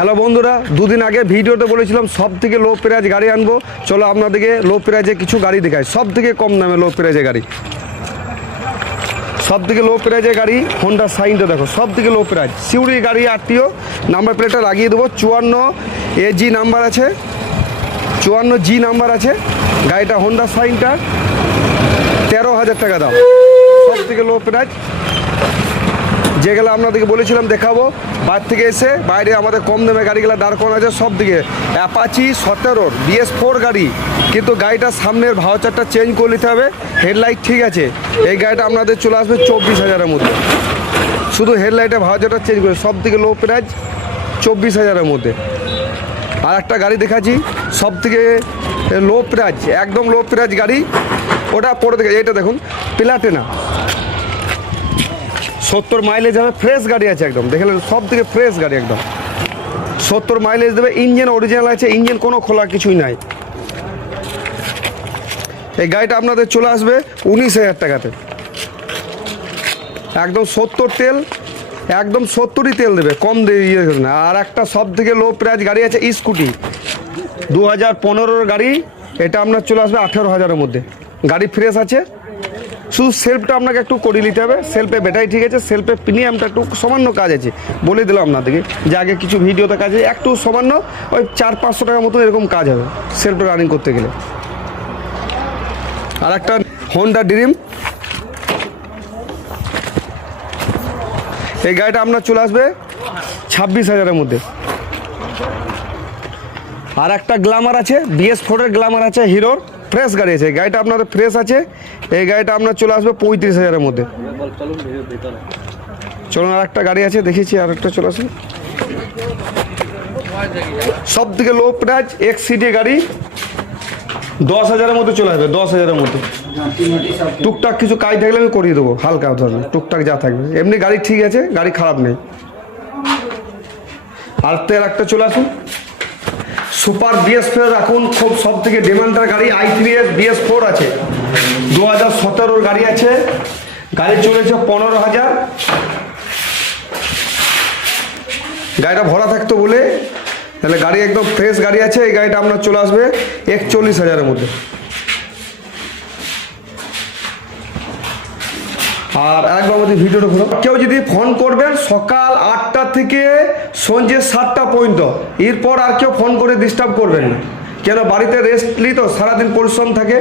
Hello বন্ধুরা, দুদিন আগে ভিডিওতে বলেছিলাম সব থেকে লো প্রাইজ গাড়ি আনবো। চলো আপনাদেরকে লো প্রাইজে কিছু গাড়ি দেখাই, সব থেকে কম দামে লো প্রাইজে গাড়ি। সব থেকে লো প্রাইজে গাড়ি হোন্ডা সাইনটা দেখো, সব থেকে লো প্রাইজ সিউড়ি গাড়ি। আরটিও নাম্বার প্লেটটা লাগিয়ে দেবো, 54AG নাম্বার আছে, 54G নাম্বার আছে। গাড়িটা হোন্ডা সাইনটা 13,000 টাকা দাম, সব থেকে লো প্রাইজ। যেগুলো আপনাদেরকে বলেছিলাম দেখাবো, বাইরে থেকে এসে বাইরে আমাদের কম দামে গাড়িগুলো দাঁড় করানো আছে সব দিকে। অ্যাপাচি 17 BS4 গাড়ি, কিন্তু গাড়িটার সামনের ভাউচারটা চেঞ্জ করে নিতে হবে। হেডলাইট ঠিক আছে, এই গাড়িটা আপনাদের চলে আসবে 24,000-এর মধ্যে। শুধু হেডলাইটের ভাউচারটা চেঞ্জ করে, সব থেকে লো প্রাইজ 24,000-এর মধ্যে। আর একটা গাড়ি দেখাচ্ছি সব থেকে লো প্রাইজ, একদম লো প্রাইজ গাড়ি। ওটা পরে দেখে, এটা দেখুন প্লাটিনা, 70 মাইলেজ হবে, ফ্রেশ গাড়ি আছে একদম। দেখলেন সব থেকে ফ্রেশ গাড়ি একদম, 70 মাইলেজ দেবে। ইঞ্জিন অরিজিনাল আছে, ইঞ্জিন কোনো খোলা কিছুই নাই। এই গাড়িটা আপনাদের চলে আসবে 19,000 টাকাতে, একদম 70 তেল, একদম 70ই তেল দেবে, কম দিয়ে না। আর একটা সব থেকে লো প্রাইজ গাড়ি আছে স্কুটি, 2015-এর গাড়ি। এটা আপনার চলে আসবে 18,000-এর মধ্যে। গাড়ি ফ্রেশ আছে, শুধু সেলফটা আপনাকে একটু করে নিতে হবে। সেলফে ব্যাটারি ঠিক আছে, সেলফে প্রিমিয়ামটা একটু সামান্য কাজ আছে, বলে দিলাম আপনাদেরকে যে আগে কিছু ভিডিওতে কাজ আছে, একটু সামান্য ওই 400-500 টাকার মতো এরকম কাজ হবে সেলফটা রানিং করতে গেলে। আর একটা হোন্ডা ড্রিম, এই গাড়িটা আপনার চলে আসবে 26,000-এর মধ্যে। আর একটা গ্ল্যামার আছে, BS4-এর গ্ল্যামার আছে হিরোর, ফ্রেশ গাড়ি আছে। গাড়িটা আপনার ফ্রেশ আছে, এই গাড়িটা আপনার চলে আসবে 35,000-এর মধ্যে। চলুন আর একটা গাড়ি আছে দেখেছি, আর একটা চলে আসবে সব থেকে লো প্রাইজ XCD গাড়ি, 10,000-এর মধ্যে চলে আসবে, 10,000-এর মধ্যে। টুকটাক কিছু কাজ থাকলে আমি করিয়ে দেবো, হালকা ধরনের টুকটাক যা থাকবে। এমনি গাড়ি ঠিক আছে, গাড়ি খারাপ নেই। আর তেল একটা চলে আসুন সুপার BS4 এখন খুব সব থেকে ডিমান্ডের গাড়ি, i3s BS4 আছে, 2017-এর গাড়ি আছে। গাড়ি চলেছে 15,000, গাড়িটা ভরা থাকতো বলে, তাহলে গাড়ি একদম ফ্রেশ গাড়ি আছে। এই গাড়িটা আপনার চলে আসবে 41,000-এর মধ্যে। আর একবার আমাদের ভিডিওটা ঘুরো। কেউ যদি ফোন করবেন সকাল 8টা থেকে সন্ধ্যে 7টা পর্যন্ত, এরপর আর কেউ ফোন করে ডিস্টার্ব করবেন না, কেন বাড়িতে রেস্ট নিই তো, সারাদিন পরিশ্রম থাকে।